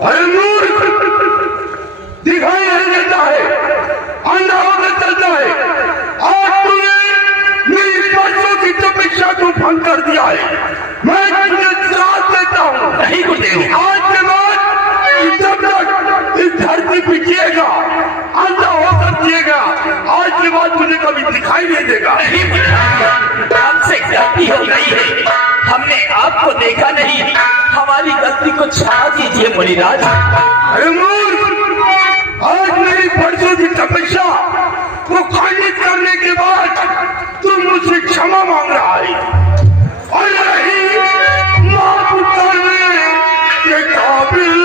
अरे मूर्ख, दिखाई नहीं देता है, अंधा होकर चलता है। आज तूने मेरी परसों की तपस्या को भंग कर दिया है। मैं तुझे साथ देता हूँ। नहीं गुरुदेव, आज के बाद जब तक इस धरती पे जिएगा, अंधा होकर जिएगा, आज के बाद मुझे कभी दिखाई नहीं देगा। नहीं हमसे गलती हो गई है, हमने आपको देखा नहीं, हमारी गलती को क्षमा कीजिए मुनिराज। अरे मूर्ख, आज मेरी परसों की तपस्या को खंडित करने के बाद तुम मुझसे क्षमा मांग रहा है और नहीं माफ करने के काबिल।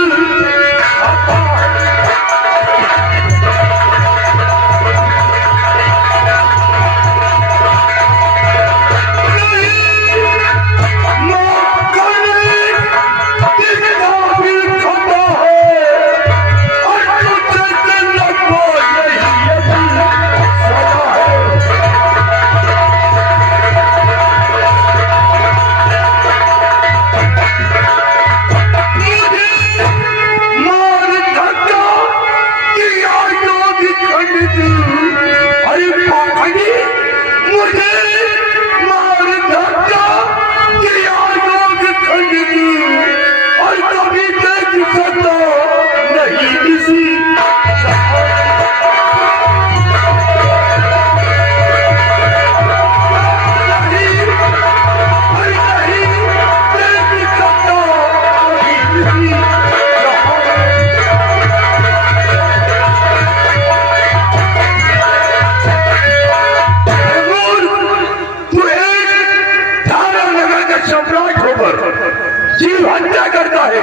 जीव हत्या करता है,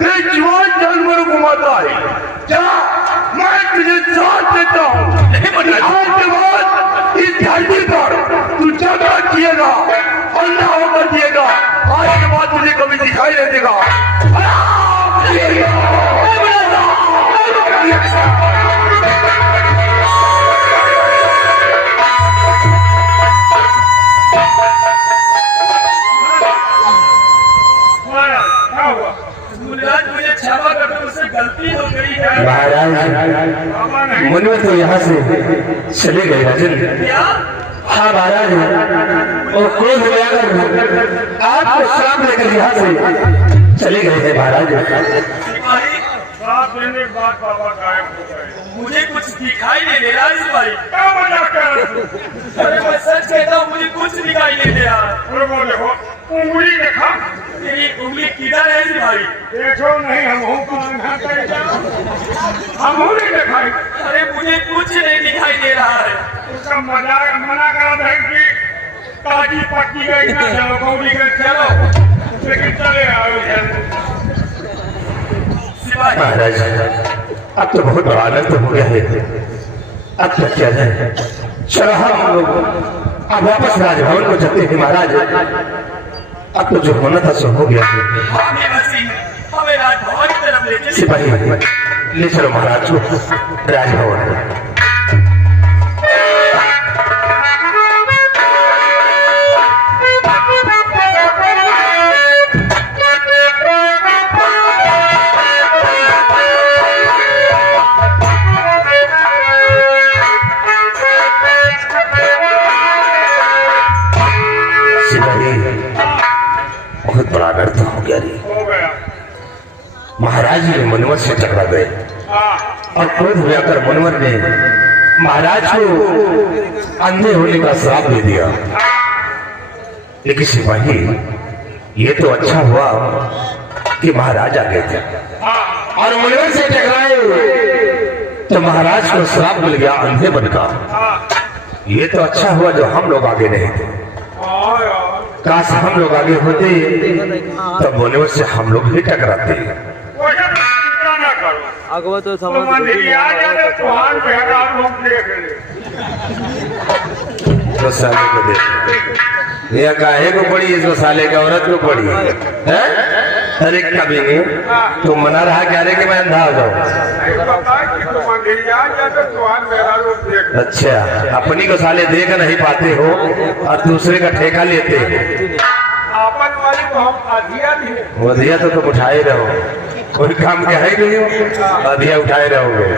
बेजुबान जानवरों को मारता है। क्या मैं तुझे साथ देता हूँ? आज के बाद इस धरती पर तू जब तक जिएगा, अंधा होकर जिएगा, आज के बाद तुझे कभी दिखाई नहीं देगा। महाराज, मुनिवर तो यहाँ से चले गए राजन। हाँ महाराज, और क्रोध हो गया, आपको श्राप लेकर यहाँ से चले गए थे महाराज। मुझे कुछ दिखाई नहीं दे रहा सिपाही। क्या मजाक कर रहे हो? अरे मैं सच कहता हूँ, मुझे कुछ दिखाई नहीं दे रहा। उंगली देखा, तेरी उंगली किधर है सिपाही? देखो नहीं, हम नहीं दिखाई। अरे मुझे कुछ नहीं दिखाई दे रहा है। उसका मजाक मना करा था कि ताजी पट्टी गई ना, चलो गौरी गई चलो, लेकिन चले आओ। महाराज, अब तो बहुत बड़ा आनंद हो गया है, अब क्या किया जाए? चलो हम लोग अब वापस राजभवन को चलते हैं महाराज। अब तो जो होना था सो हो गया। हमें राजभवन की तरफ ले चलिए। सिपाही ले चलो महाराज राजभवन। अनर्थ हो गया रे। हो गया। महाराज ने मुनवर से टकरा गए हाँ और क्रोध में आकर मुनवर ने महाराज को अंधे होने का श्राप दे दिया। लेकिन सिपाही, ये तो अच्छा हुआ कि महाराज आ गए थे हाँ और मुनवर से टकराए तो महाराज को श्राप मिल गया अंधे बनकर। हाँ ये तो अच्छा हुआ जो हम लोग आगे नहीं थे। हाँ यार, काश हम लोग आगे होते तो मुनवर से हम लोग भी टकराते। वैसे चिंता ना करो। अगवा तो तुम मंदिर आ जाने तुहान पहरा हम देख ले। तो साले को देख, यह काहे को पड़ी, इसको साले का औरत को पड़ी है? अरे कभी नहीं तो मना रहा क्या रे कि मैं अंधा हो जाऊं? नहीं पता कि तुम मंदिर आ जाने तुहान पहरा लोग देख ले। अच्छा, अपनी को साले देख नहीं पाते हो और दूसरे का ठेका लेते हो। आपन वाली को हम अधिया दिए। वो अधिया तो तुम उठाए रहो, कोई काम क्या है नहीं हो, अधिया उठाए रहोगे।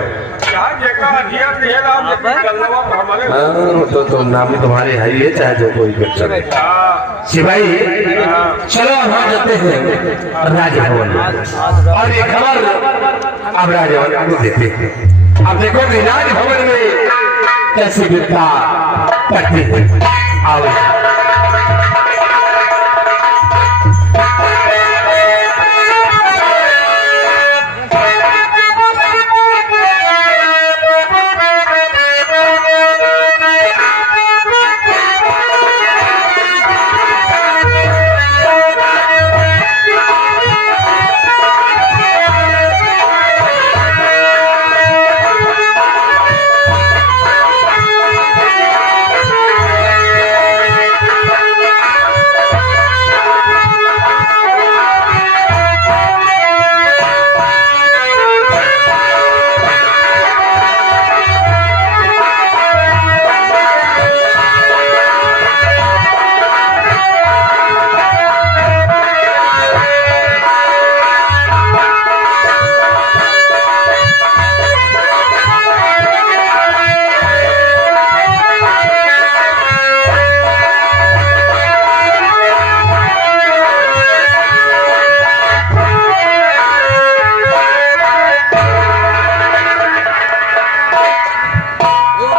क्या जगह अधिया दिए ना लेकिन गलवा हमारे। हाँ, तो नाम तुम्हारे है ये, चाहे जो कोई कर चले। हाँ सिपाही, चलो हम जाते हैं राजभवन में और ये खबर अब राजभवन को देते हैं। अब देखो कि राजभवन में कैसी वीरता करती है। आओ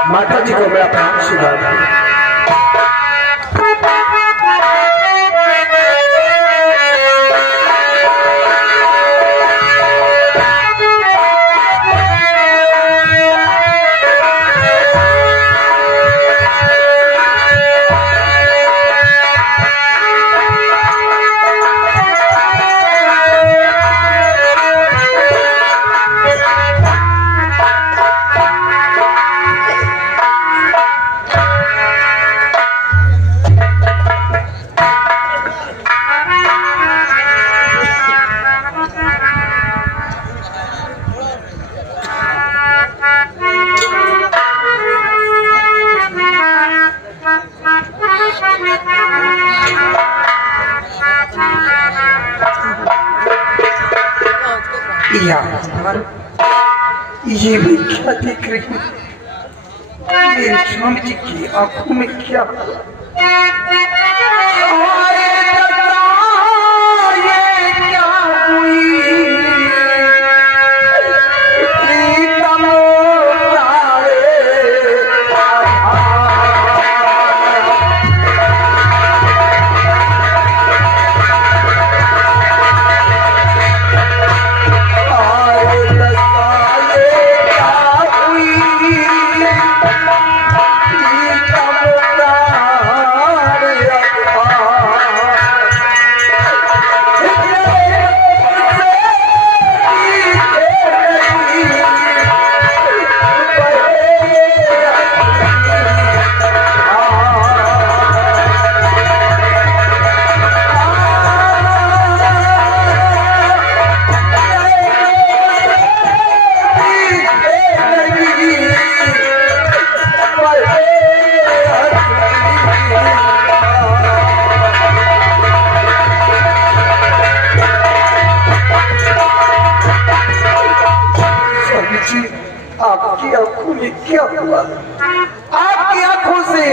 माता जी को मेरा प्रणाम स्वीकार। ये भी क्या देख रही है? मेरे स्वामी जी की आंखों में क्या हुआ? आपकी आंखों में क्या हुआ? आपकी आंखों से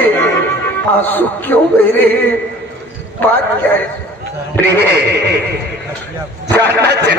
आंसू क्यों बह रहे हैं? बात क्या है? प्रिय जानना चाहते